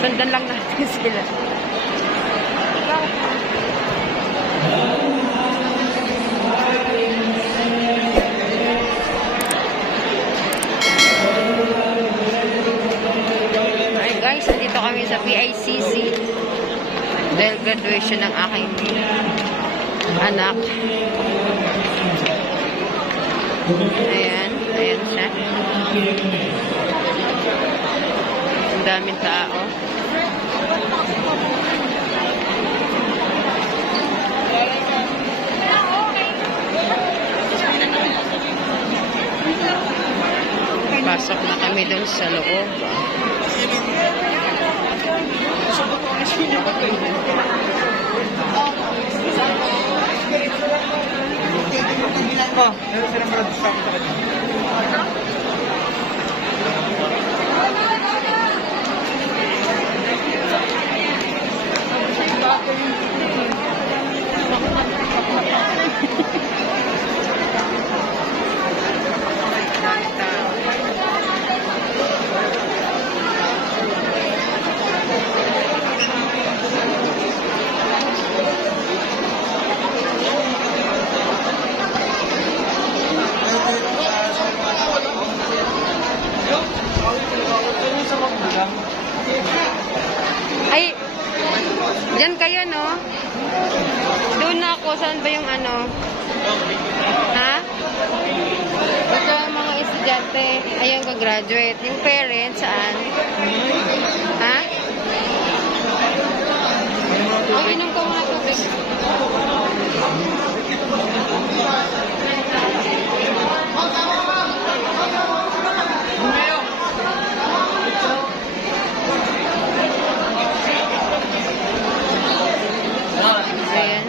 Sundan lang natin sila. Ay guys, dito kami sa PICC. Dahil graduation ng aking anak. Ayan, ayan siya. Ang daming tao. Pasok na kami dun sa loob. Oh, meron silang mga discount sa kanya. Ay, dyan kayo, no? Doon na ako. Saan ba yung ano? Ha? Ito ang mga estudyante. Ayun, ka-graduate. Yung parents, saan? Ha? Ay, inom ka muna tubig. Ayan.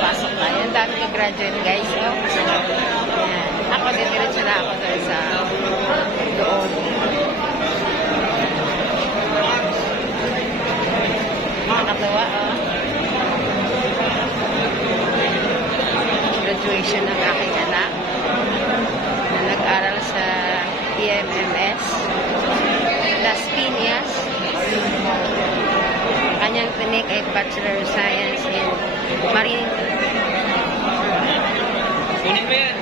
Pasok tayo. Ang dami ka-graduate, guys. Oh. Ayan. Ako, ditiritso na ako doon sa loob. Nakakatawa, oh. Graduation ng aking anak na nag-aral sa PMMS Las Piñas. Kanyang clinic ay Bachelor of Science in Marine. Kunin mo yan.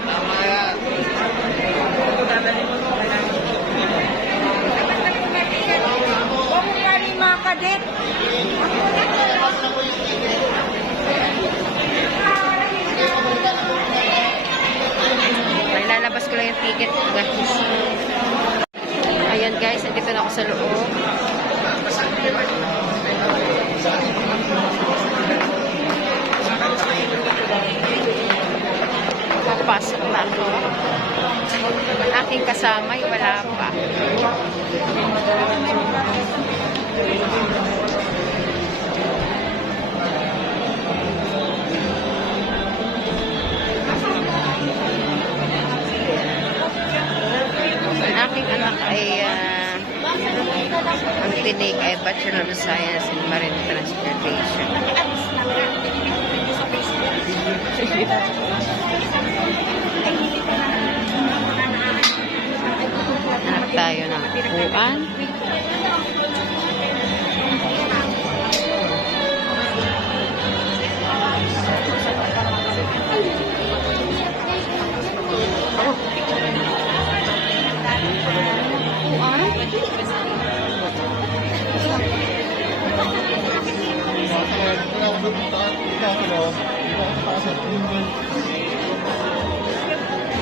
Tama yan. Bumukali mga kadet. Ay, lalabas ko lang yung ticket, guys. Ayan guys, nandito na ako sa loob. Papasok na ako. Aking kasama ay wala pa. Aking anak ay ang tinig ay Bachelor of Science in Marine Transportation. Hanap tayo ng upuan.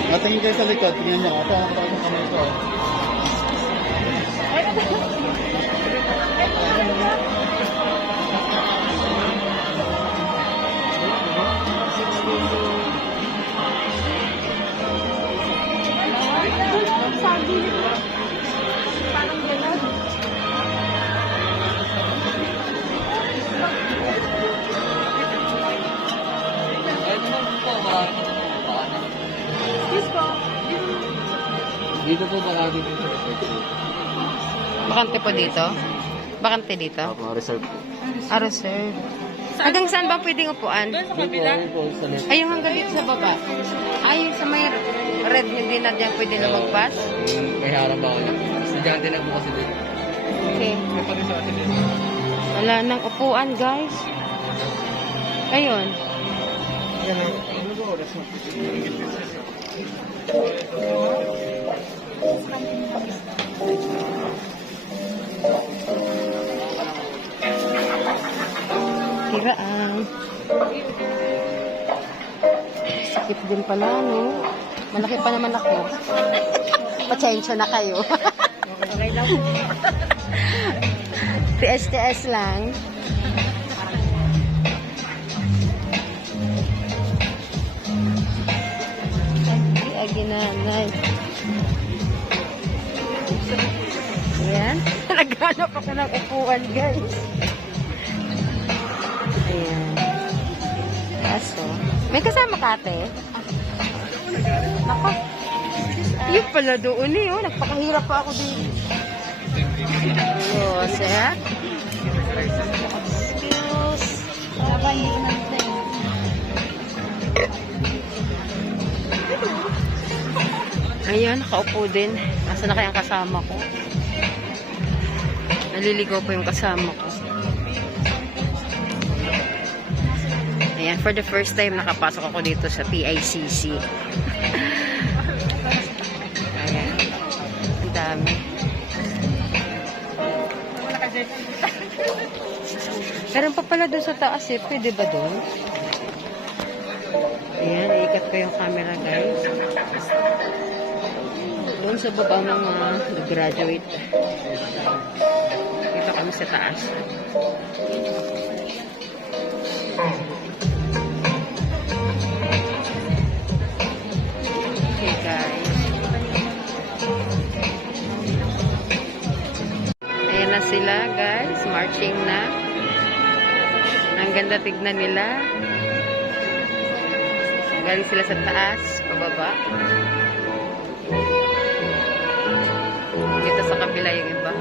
Matingin kayo sa likod, tingnan niyo. Ito ang kapag kamay ko. Parang gano'n. Dito po baka dito sa Bakante po dito? Bakante dito? reserve po. Ah, reserve. Hanggang saan ba pwedeng upuan? Doon sa kabila. Po sa left. Ay, yung hanggang dito sa baba. Ay, sa may red, hindi na diyan pwede lumagpas. May harap ako na. Estudyante na po kasi dito. Okay. May pati sa atin dito. Wala nang upuan, guys. Ayun. Yan na. Ano ba oras mo? Kiraan. Sakit din pala, no? Malaki pa naman ako. Pasensya na kayo. Okay lang. TS-TS lang. Ginanay. Ayan. Naghanap ako ng upuan, guys. Ayan. Kaso, may kasama ka, ate? Nako. Yun pala doon eh, oh. Nagpakahirap pa ako dito. Ayos, eh. Excuse. Ayun, nakaupo din. Nasaan na kayang kasama ko? Naliligaw pa yung kasama ko. Ayan, for the first time nakapasok ako dito sa PICC. Ayan. Ang dami. Meron pa pala doon sa taas eh. Pwede ba doon? Ayan, iikat ko yung camera, guys. Doon sa baba mga nag-graduate. Dito kami sa taas. Okay, guys. Ayan na sila, guys. Marching na. Ang ganda tignan nila. Galing sila sa taas, pababa. Dito sa kabila yung iba.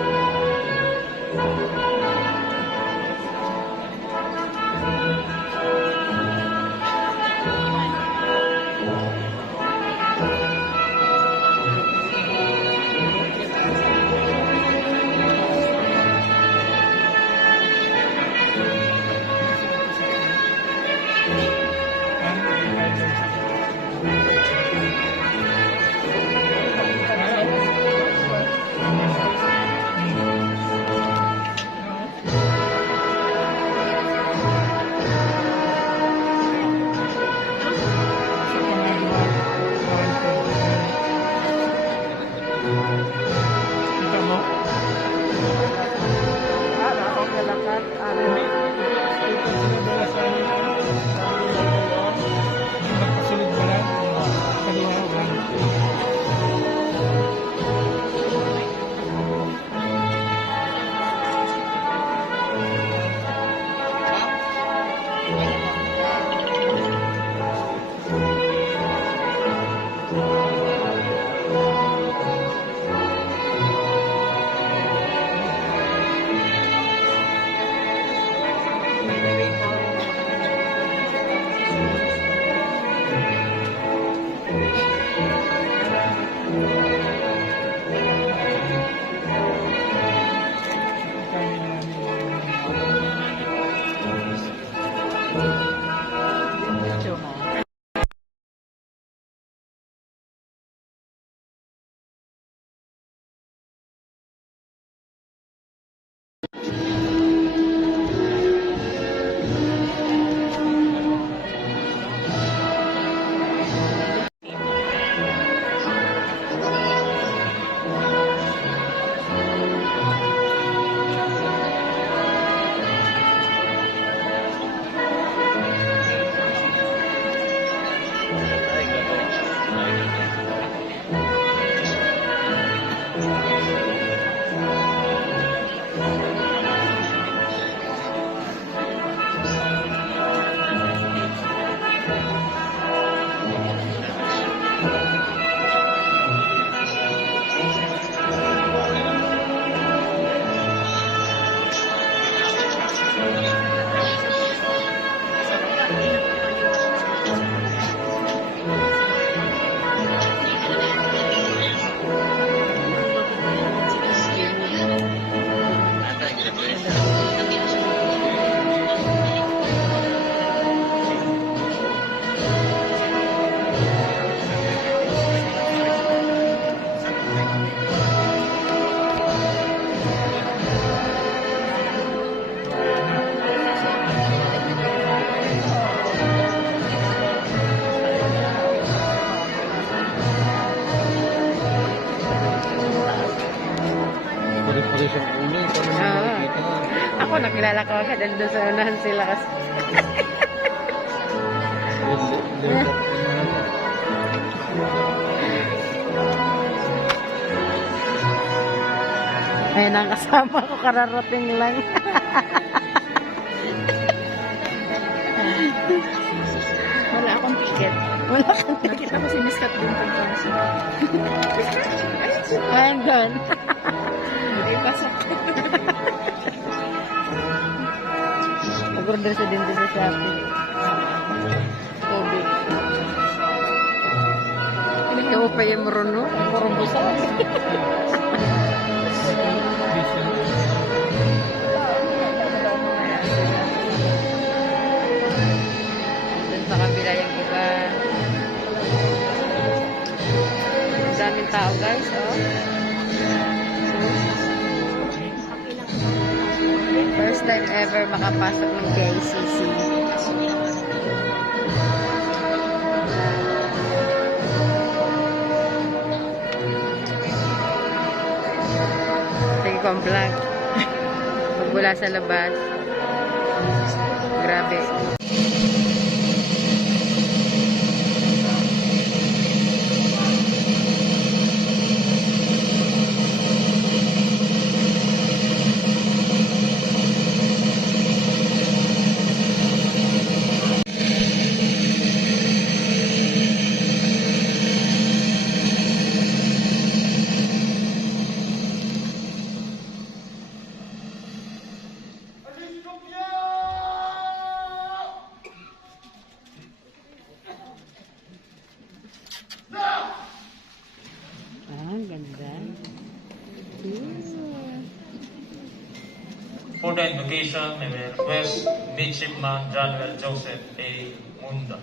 Nilalakaw siya dahil doon sa unahan sila kasi. Ayun ang kasama ko, kararating lang. Wala akong ticket. Wala kang Nakita ko si Miss Kat doon pagpang siya. ayun doon. Hindi pasok. Nag-order siya din sa Shopee. Tubig. Ikaw pa yung maruno? Puro busa. Doon sa kabila yung iba. Ang daming tao guys, oh. First time ever makapasok ng KCC. Tingin ko ang vlog. Magmula sa labas. Grabe. Ganda. For the invocation, may we request Midshipman General Joseph A. Munda.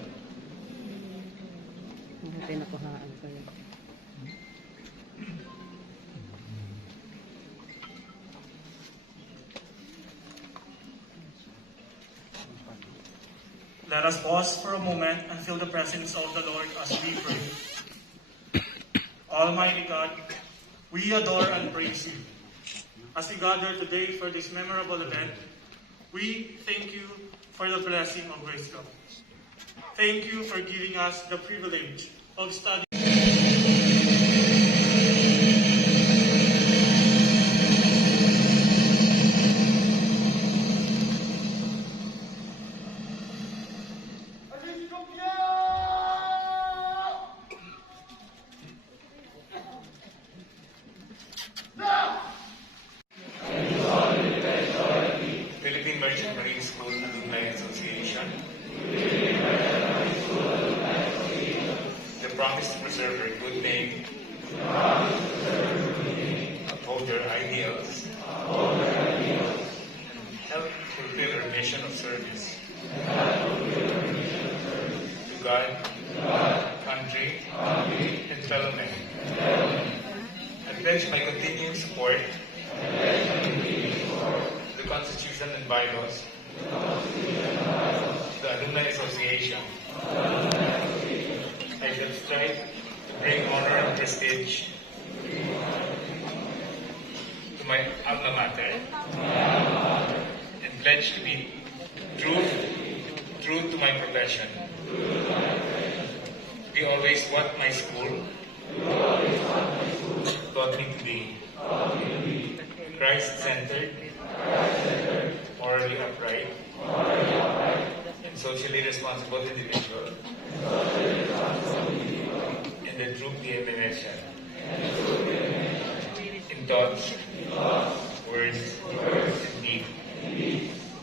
Pinakuhaan ko yun. Let us pause for a moment and feel the presence of the Lord as we pray. Almighty God, we adore and praise you. As we gather today for this memorable event, we thank you for the blessing of wisdom. Thank you for giving us the privilege of studying. Philippine Merchant Marine School Alumni Association. The promise to preserve their good name. Uphold their ideals. Help fulfill their mission of service. To God, country, and fellow men. I pledge my continued support the Constitution and bylaws, the Alumni Association. I shall strive to bring honor and prestige to my alma mater and pledge to be true to my profession. Be always what my school taught me to be. Christ-centered, morally upright, and socially responsible individual, in the true PMA mission. In thoughts, words, and deed.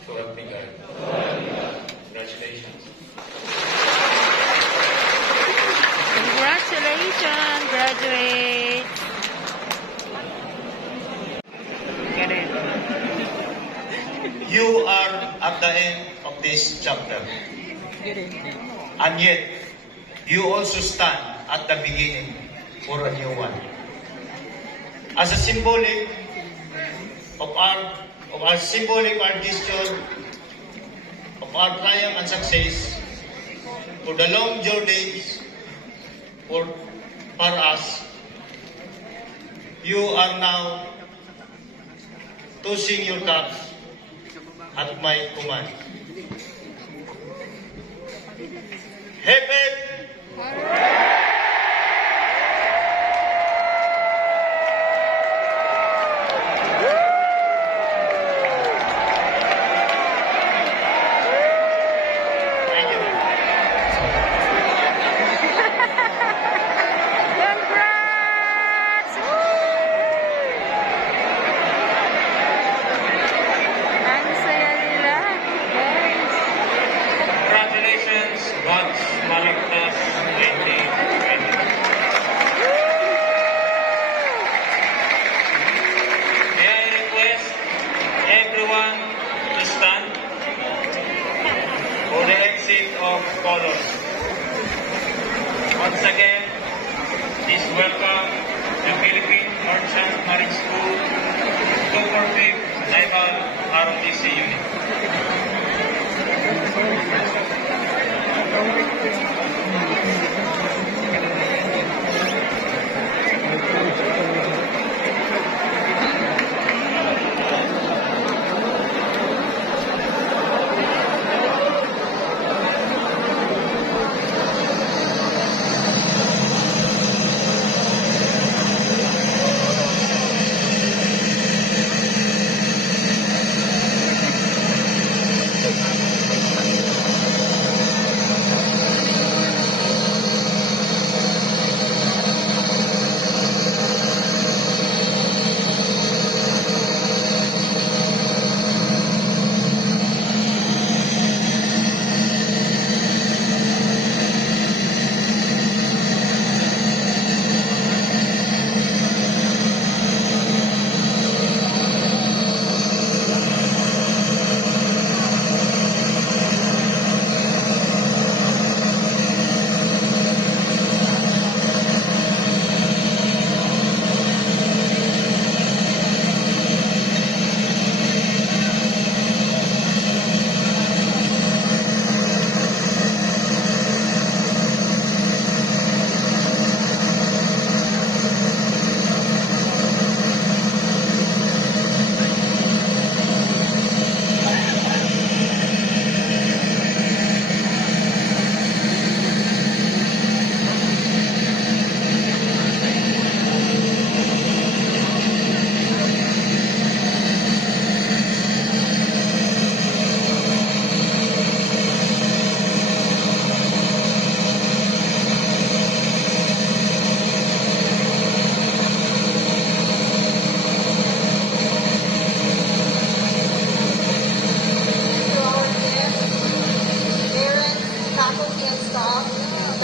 So help me God. Congratulations. Congratulations, graduate! You are at the end of this chapter. And yet, you also stand at the beginning for a new one. As a symbolic of our symbolic our gesture of our triumph and success for the long journeys for us, you are now tossing your caps at my command. Hip hip! Thank you. Congrats! Ang saya nila. Guys. Congratulations, Buds Malagtas 2020. May I request everyone to stand for the exit of colors. Once again, please welcome the Philippine Merchant Marine School 245th Naval ROTC Unit.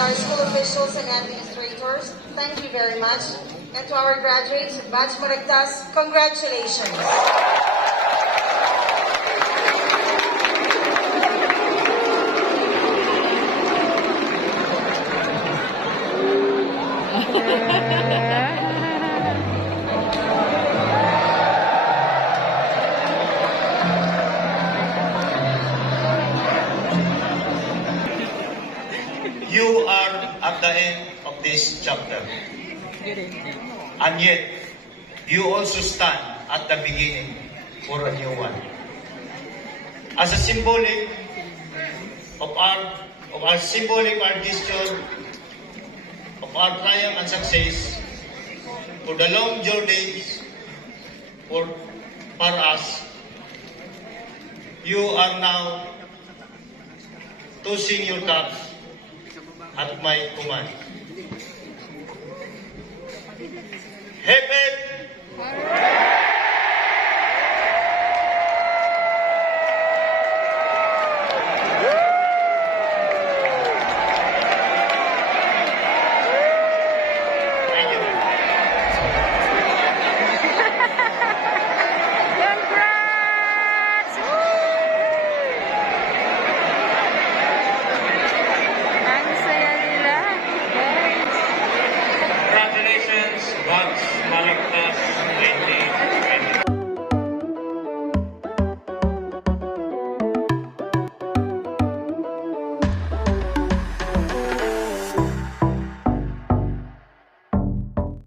our school officials and administrators, thank you very much. And to our graduates, Batch Maragtas, congratulations. You are at the end of this chapter. And yet, you also stand at the beginning for a new one. As a symbolic of our symbolic our gesture of our triumph and success for the long journeys for us, you are now tossing your cups at my command. Hip hip! Thank you. Congrats! Ang saya nila. Guys. Congratulations, Buds